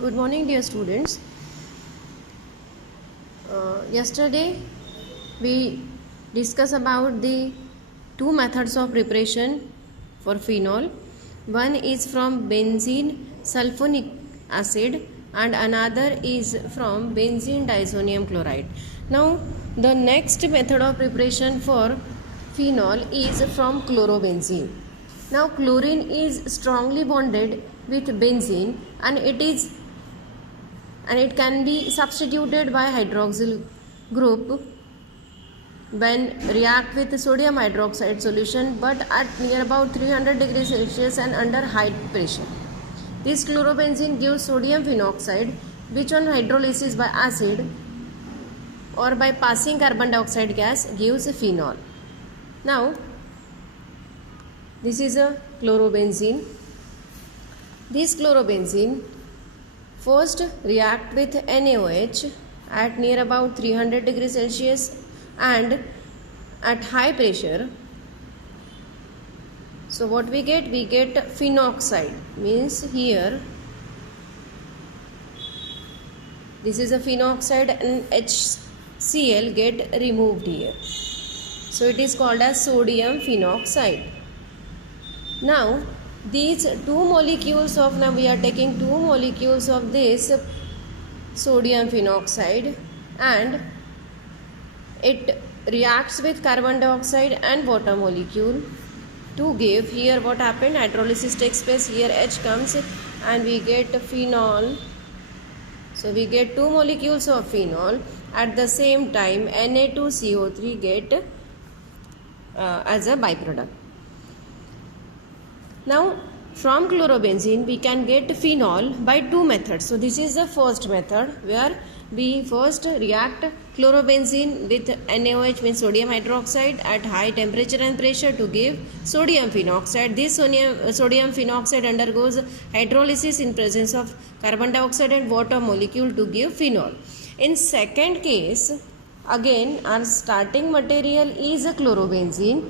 Good morning, dear students. Yesterday we discussed about the two methods of preparation for phenol. One is from benzene sulfonic acid and another is from benzene diazonium chloride. Now the next method of preparation for phenol is from chlorobenzene. Now chlorine is strongly bonded with benzene and it can be substituted by hydroxyl group when react with sodium hydroxide solution but at near about 300 degrees Celsius and under high pressure. This chlorobenzene gives sodium phenoxide which on hydrolysis by acid or by passing carbon dioxide gas gives phenol. Now this is a chlorobenzene. This chlorobenzene first react with NaOH at near about 300 degrees Celsius and at high pressure. So what we get phenoxide, means here this is a phenoxide and HCl get removed here. So it is called as sodium phenoxide. Now these we are taking two molecules of this sodium phenoxide and it reacts with carbon dioxide and water molecule to give, here what happened, hydrolysis takes place, here H comes and we get phenol. So we get two molecules of phenol. At the same time Na2CO3 get as a byproduct. Now from chlorobenzene we can get phenol by two methods. So this is the first method where we first react chlorobenzene with NaOH, means sodium hydroxide, at high temperature and pressure to give sodium phenoxide. This sodium phenoxide undergoes hydrolysis in presence of carbon dioxide and water molecule to give phenol. In second case, again our starting material is a chlorobenzene.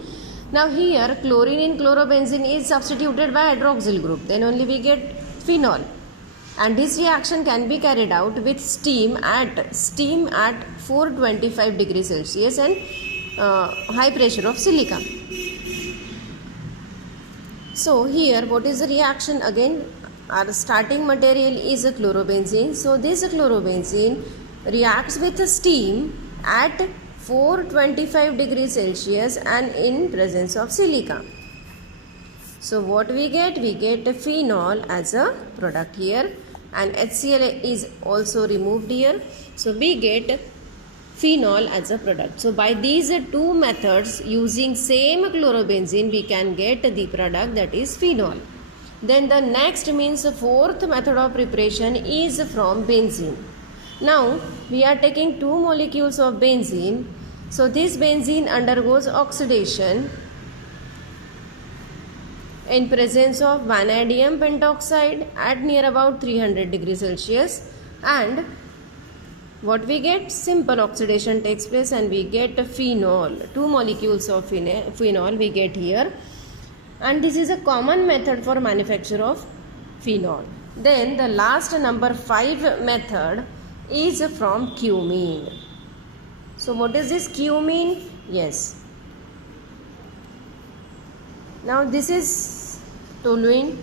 Now here chlorine in chlorobenzene is substituted by hydroxyl group, then only we get phenol, and this reaction can be carried out with steam at 425 degrees Celsius and high pressure of silica. So here what is the reaction? Again our starting material is a chlorobenzene, so this chlorobenzene reacts with steam at 425 degrees Celsius and in presence of silica. So what we get? We get phenol as a product here, and HCl is also removed here. So we get phenol as a product. So by these two methods, using same chlorobenzene, we can get the product, that is phenol. Then the next, means fourth method of preparation, is from benzene. Now we are taking two molecules of benzene. So this benzene undergoes oxidation in presence of vanadium pentoxide at near about 300 degrees Celsius, and what we get? Simple oxidation takes place and we get phenol. Two molecules of phenol we get here, and this is a common method for manufacture of phenol. Then the last, number 5 method, is from cumene. So what is this cumene? Yes. Now this is toluene,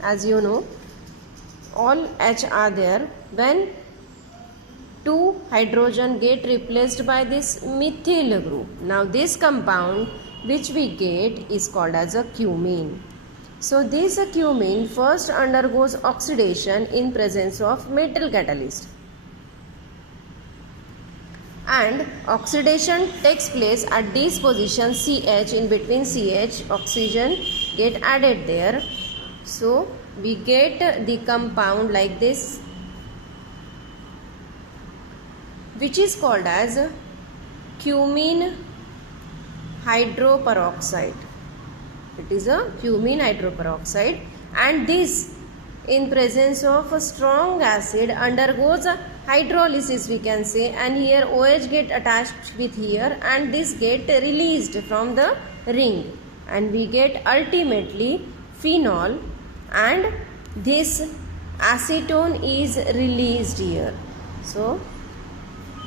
as you know, all H are there. When two hydrogen get replaced by this methyl group, now this compound which we get is called as a cumene. So this cumene first undergoes oxidation in presence of metal catalyst, and oxidation takes place at this position CH. In between CH, oxygen get added there. So we get the compound like this, which is called as cumene hydroperoxide. It is a cumene hydroperoxide, and this in presence of a strong acid undergoes a hydrolysis, we can say, and here OH get attached with here and this get released from the ring, and we get ultimately phenol, and this acetone is released here. So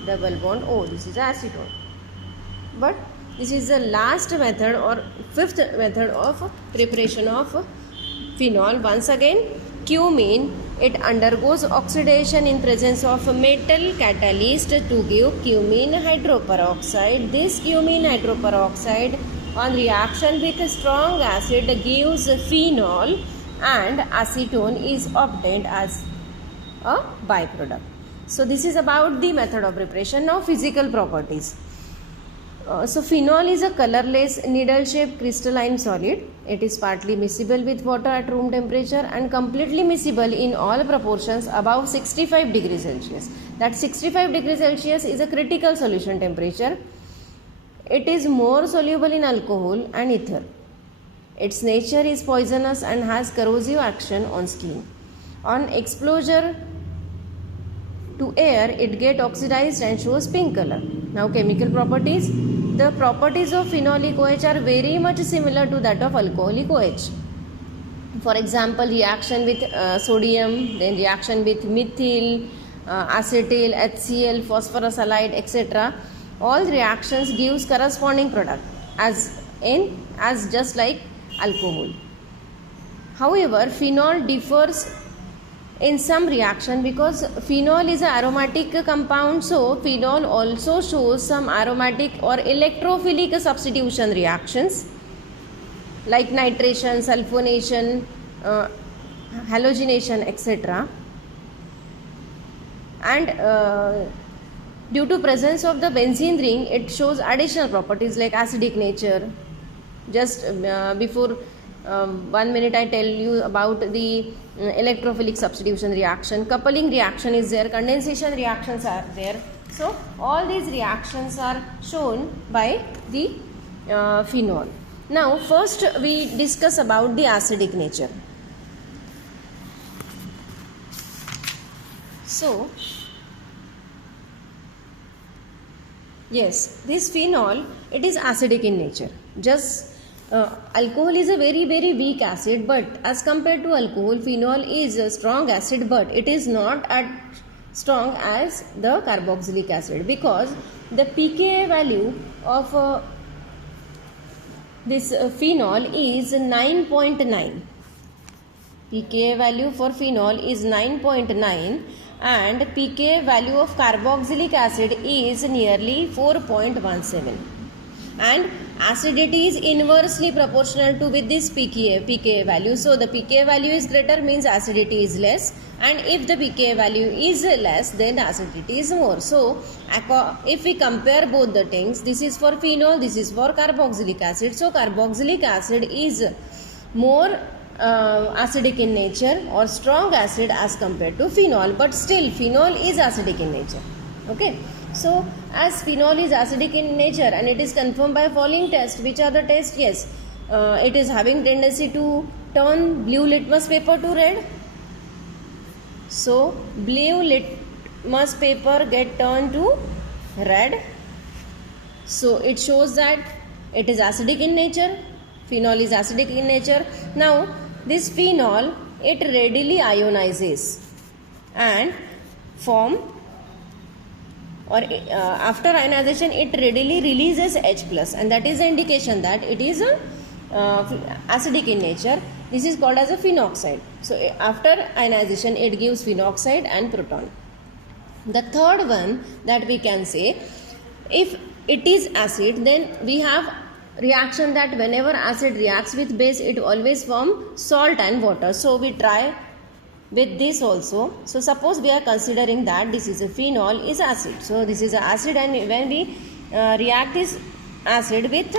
double bond O, this is acetone. But this is the last method or fifth method of preparation of phenol. Once again, cumene, it undergoes oxidation in presence of metal catalyst to give cumene hydroperoxide. This cumene hydroperoxide on reaction with strong acid gives phenol, and acetone is obtained as a byproduct. So this is about the method of preparation. Now physical properties. So phenol is a colorless needle-shaped crystalline solid. It is partly miscible with water at room temperature and completely miscible in all proportions above 65 degrees Celsius. That 65 degrees Celsius is a critical solution temperature. It is more soluble in alcohol and ether. Its nature is poisonous and has corrosive action on skin. On exposure to air, it gets oxidized and shows pink color. Now chemical properties. The properties of phenolic OH are very much similar to that of alcoholic OH. For example, reaction with sodium, then reaction with methyl, acetyl, HCl, phosphorus halide, etc. All reactions gives corresponding product as just like alcohol. However, phenol differs in some reaction because phenol is an aromatic compound, so phenol also shows some aromatic or electrophilic substitution reactions like nitration, sulfonation, halogenation, etc. And due to presence of the benzene ring, it shows additional properties like acidic nature. Just before 1 minute I tell you about the electrophilic substitution reaction. Coupling reaction is there, condensation reactions are there. So all these reactions are shown by the phenol. Now first we discuss about the acidic nature. So yes, this phenol, it is acidic in nature. Just alcohol is a very weak acid, but as compared to alcohol, phenol is a strong acid, but it is not as strong as the carboxylic acid because the pKa value of this phenol is 9.9. pKa value for phenol is 9.9 and pKa value of carboxylic acid is nearly 4.17. And acidity is inversely proportional to with this pKa value. So the pKa value is greater means acidity is less, and if the pKa value is less, then the acidity is more. So if we compare both the things, this is for phenol, this is for carboxylic acid. So carboxylic acid is more acidic in nature or strong acid as compared to phenol, but still phenol is acidic in nature. Okay. So as phenol is acidic in nature and it is confirmed by following test. Which are the tests? Yes, it is having tendency to turn blue litmus paper to red. So blue litmus paper get turned to red. So it shows that it is acidic in nature. Phenol is acidic in nature. Now this phenol, it readily ionizes and form, or after ionization it readily releases H plus, and that is the indication that it is acidic in nature. This is called as a phenoxide. So after ionization it gives phenoxide and proton. The third one that we can say, if it is acid, then we have reaction that whenever acid reacts with base, it always forms salt and water. So we try with this also. So suppose we are considering that this is a phenol is acid. So this is an acid, and when we react this acid with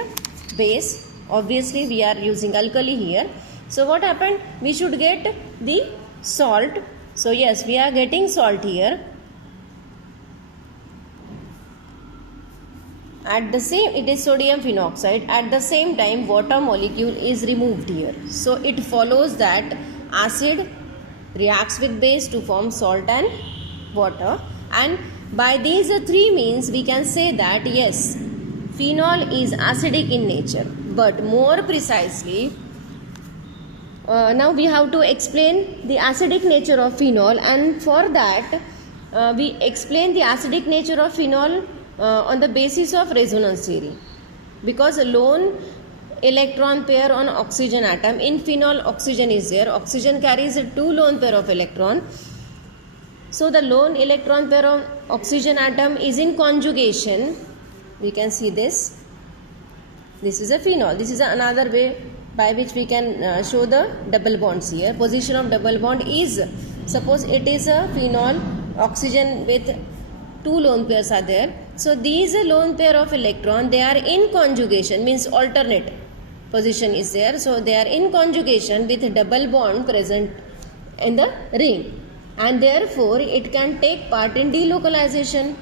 base, obviously we are using alkali here. So what happened? We should get the salt. So yes, we are getting salt here. At the same, it is sodium phenoxide. At the same time, water molecule is removed here. So it follows that acid reacts with base to form salt and water, and by these three means we can say that yes, phenol is acidic in nature. But more precisely, now we have to explain the acidic nature of phenol, and for that we explain the acidic nature of phenol on the basis of resonance theory, because a lone electron pair on oxygen atom, in phenol oxygen is there, oxygen carries 2 lone pair of electron, so the lone electron pair of oxygen atom is in conjugation. We can see this is a phenol. This is another way by which we can show the double bonds here. Position of double bond is, suppose it is a phenol, oxygen with 2 lone pairs are there, so these lone pair of electron, they are in conjugation, means alternate position is there, so they are in conjugation with double bond present in the ring, and therefore it can take part in delocalization,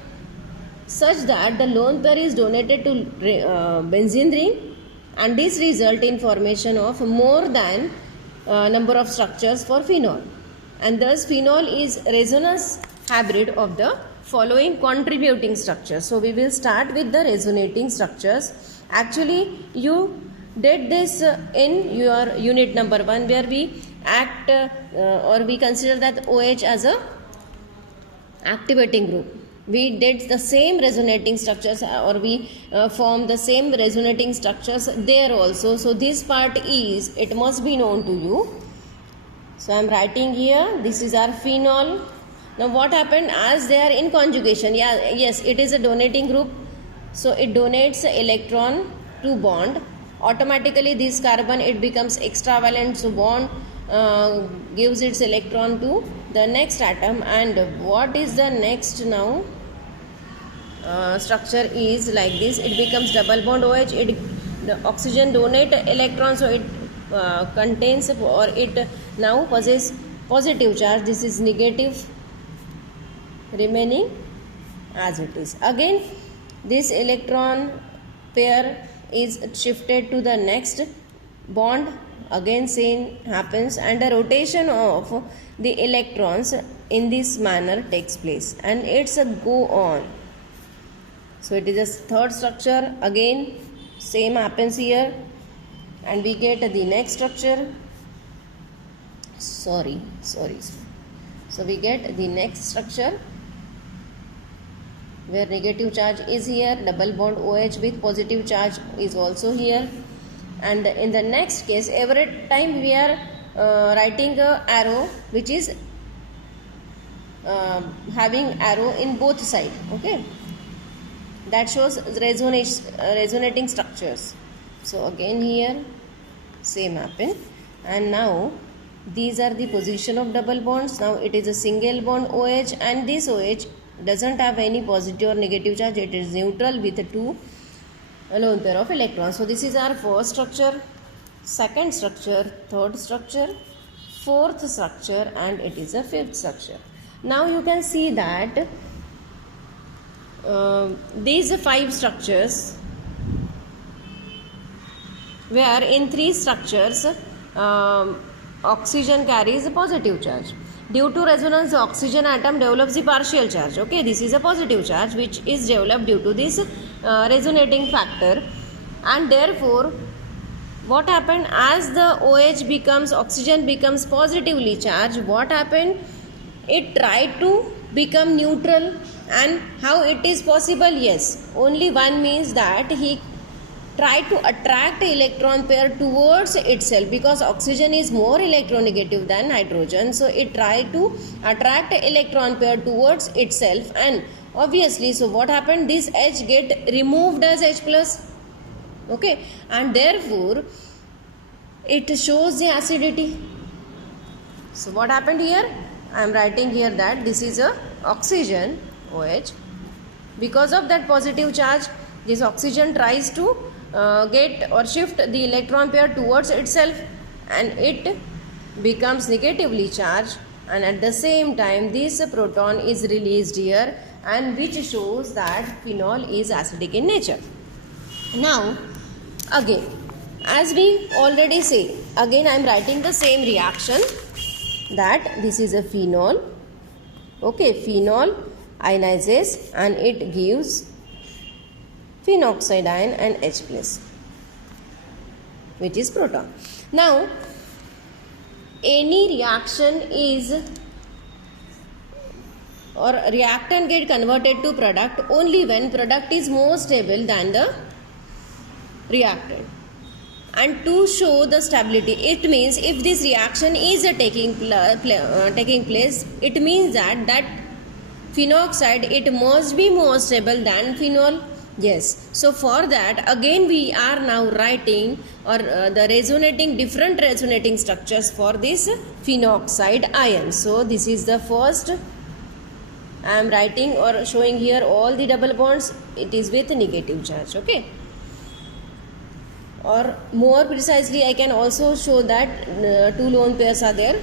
such that the lone pair is donated to benzene ring, and this result in formation of more than number of structures for phenol, and thus phenol is resonance hybrid of the following contributing structures. So we will start with the resonating structures. Actually you did this in your unit number 1, where we act or we consider that OH as a activating group. We did the same resonating structures, or we form the same resonating structures there also. So this part is, it must be known to you. So I am writing here, this is our phenol. Now what happened, as they are in conjugation, yes, it is a donating group, so it donates electron to bond. Automatically this carbon, it becomes extravalent, so bond gives its electron to the next atom. And what is the next now structure is like this, it becomes double bond OH, the oxygen donate electron, so it contains, or it now possesses positive charge, this is negative remaining as it is. Again this electron pair is shifted to the next bond, again same happens, and a rotation of the electrons in this manner takes place, and it's a go on. So it is a third structure, again same happens here, and we get the next structure. So we get the next structure where negative charge is here, double bond OH with positive charge is also here, and in the next case every time we are writing a arrow which is having arrow in both sides, okay, that shows resonating structures. So again here same happen, and now these are the position of double bonds. Now it is a single bond OH, and this OH doesn't have any positive or negative charge, it is neutral with 2 lone pair of electrons. So this is our first structure, second structure, third structure, fourth structure, and it is a fifth structure. Now you can see that these 5 structures, where in 3 structures oxygen carries a positive charge. Due to resonance, the oxygen atom develops the partial charge. Okay, this is a positive charge which is developed due to this resonating factor, and therefore what happened, as the OH becomes, oxygen becomes positively charged, what happened, it tried to become neutral. And how it is possible? Yes, only one means that he tried to attract electron pair towards itself, because oxygen is more electronegative than hydrogen, so it tried to attract electron pair towards itself, and obviously, so what happened, this H get removed as H plus, okay, and therefore it shows the acidity. So what happened here, I am writing here that this is a oxygen OH. Because of that positive charge, this oxygen tries to get or shift the electron pair towards itself, and it becomes negatively charged, and at the same time this proton is released here, and which shows that phenol is acidic in nature. Now again, as we already say, again I am writing the same reaction, that this is a phenol, okay, phenol ionizes and it gives phenoxide ion and H plus, which is proton. Now any reaction is or reactant get converted to product only when product is more stable than the reactant. And to show the stability, it means if this reaction is taking place, it means that phenoxide, it must be more stable than phenol. Yes, so for that again we are now writing or the different resonating structures for this phenoxide ion. So this is the first. I am writing or showing here all the double bonds. It is with negative charge. Okay. Or more precisely, I can also show that 2 lone pairs are there,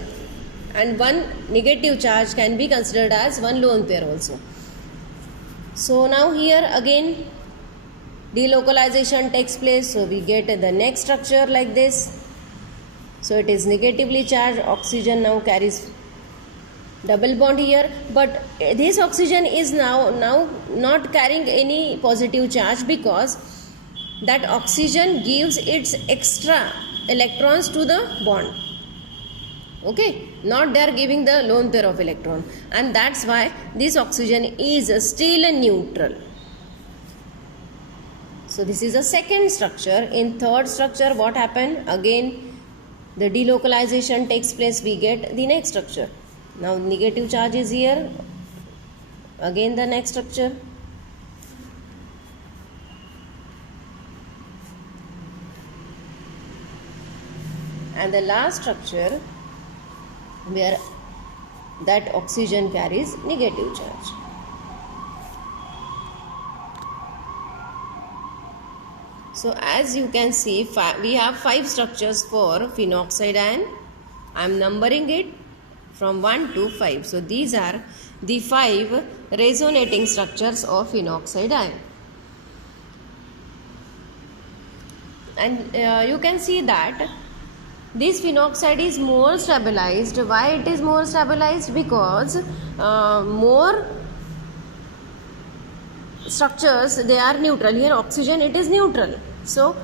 and one negative charge can be considered as 1 lone pair also. So now here again delocalization takes place. So we get the next structure like this. So it is negatively charged. Oxygen now carries double bond here, but this oxygen is now not carrying any positive charge because that oxygen gives its extra electrons to the bond. Okay, not they are giving the lone pair of electron, and that's why this oxygen is still neutral. So this is a second structure. In third structure, what happened? Again the delocalization takes place. We get the next structure. Now negative charge is here. Again the next structure. And the last structure where that oxygen carries negative charge. So as you can see, we have 5 structures for phenoxide ion. I am numbering it from 1 to 5. So these are the 5 resonating structures of phenoxide ion. And you can see that this phenoxide is more stabilized. Why it is more stabilized? Because more structures, they are neutral. Here oxygen, it is neutral. So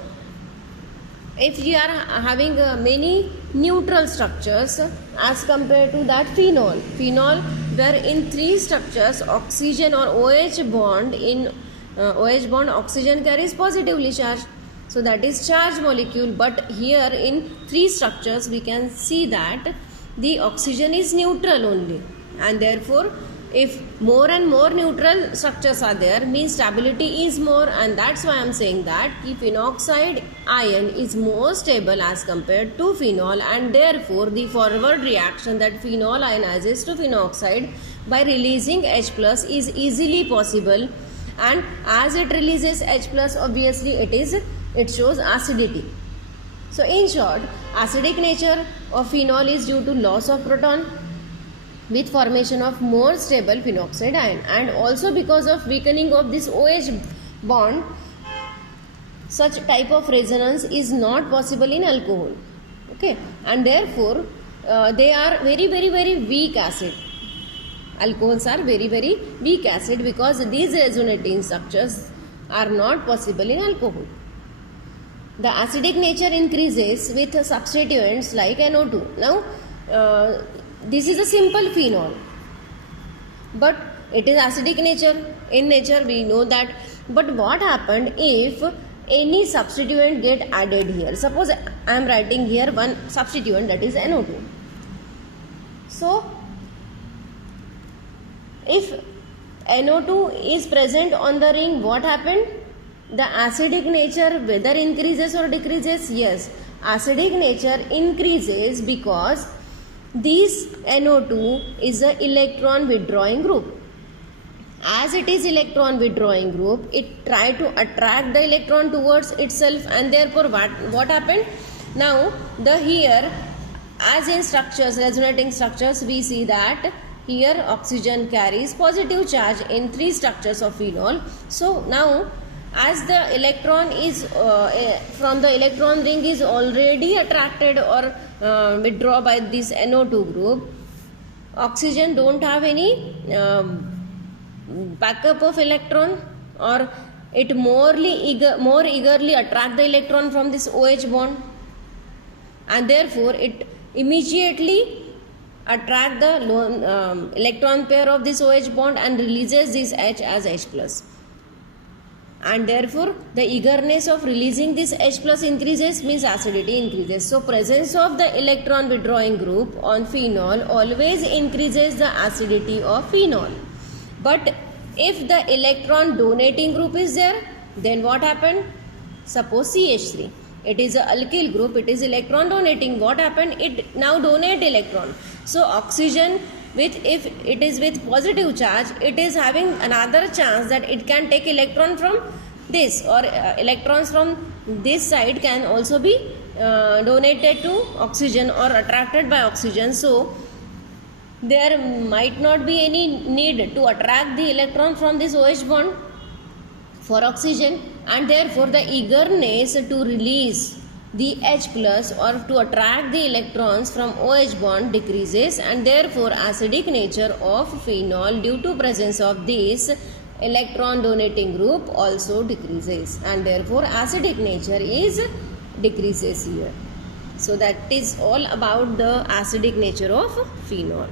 if you are having many neutral structures as compared to that phenol where in 3 structures oxygen or OH bond, in OH bond oxygen carries positively charged. So that is charged molecule, but here in 3 structures we can see that the oxygen is neutral only, and therefore if more and more neutral structures are there, means stability is more, and that's why I am saying that the phenoxide ion is more stable as compared to phenol, and therefore the forward reaction that phenol ionizes to phenoxide by releasing H plus is easily possible, and as it releases H plus, obviously it shows acidity. So in short, acidic nature of phenol is due to loss of proton with formation of more stable phenoxide ion, and also because of weakening of this OH bond, such type of resonance is not possible in alcohol. Okay, and therefore they are very weak acid. Alcohols are very weak acid because these resonating structures are not possible in alcohol. The acidic nature increases with substituents like NO2. Now this is a simple phenol, but it is acidic nature. In nature we know that. But what happened if any substituent get added here? Suppose I am writing here one substituent, that is NO2. So if NO2 is present on the ring, what happened? The acidic nature whether increases or decreases? Yes, acidic nature increases because this NO2 is an electron withdrawing group. As it is electron withdrawing group, it try to attract the electron towards itself, and therefore what happened? Now here, as in structures, resonating structures, we see that here oxygen carries positive charge in 3 structures of phenol. So now as the electron is from the electron ring is already attracted or withdrawn by this NO2 group, oxygen don't have any backup of electron, or it more eagerly attract the electron from this OH bond, and therefore it immediately attract the electron pair of this OH bond and releases this H as H plus. And therefore the eagerness of releasing this H plus increases, means acidity increases. So presence of the electron withdrawing group on phenol always increases the acidity of phenol. But if the electron donating group is there, then what happened? Suppose CH3, it is a alkyl group, it is electron donating. What happened? It now donate electron. So oxygen, with, if it is with positive charge, it is having another chance that it can take electron from this, or electrons from this side can also be donated to oxygen or attracted by oxygen. So there might not be any need to attract the electron from this OH bond for oxygen, and therefore the eagerness to release the H plus or to attract the electrons from OH bond decreases, and therefore acidic nature of phenol due to presence of this electron donating group also decreases, and therefore acidic nature is decreases here. So that is all about the acidic nature of phenol.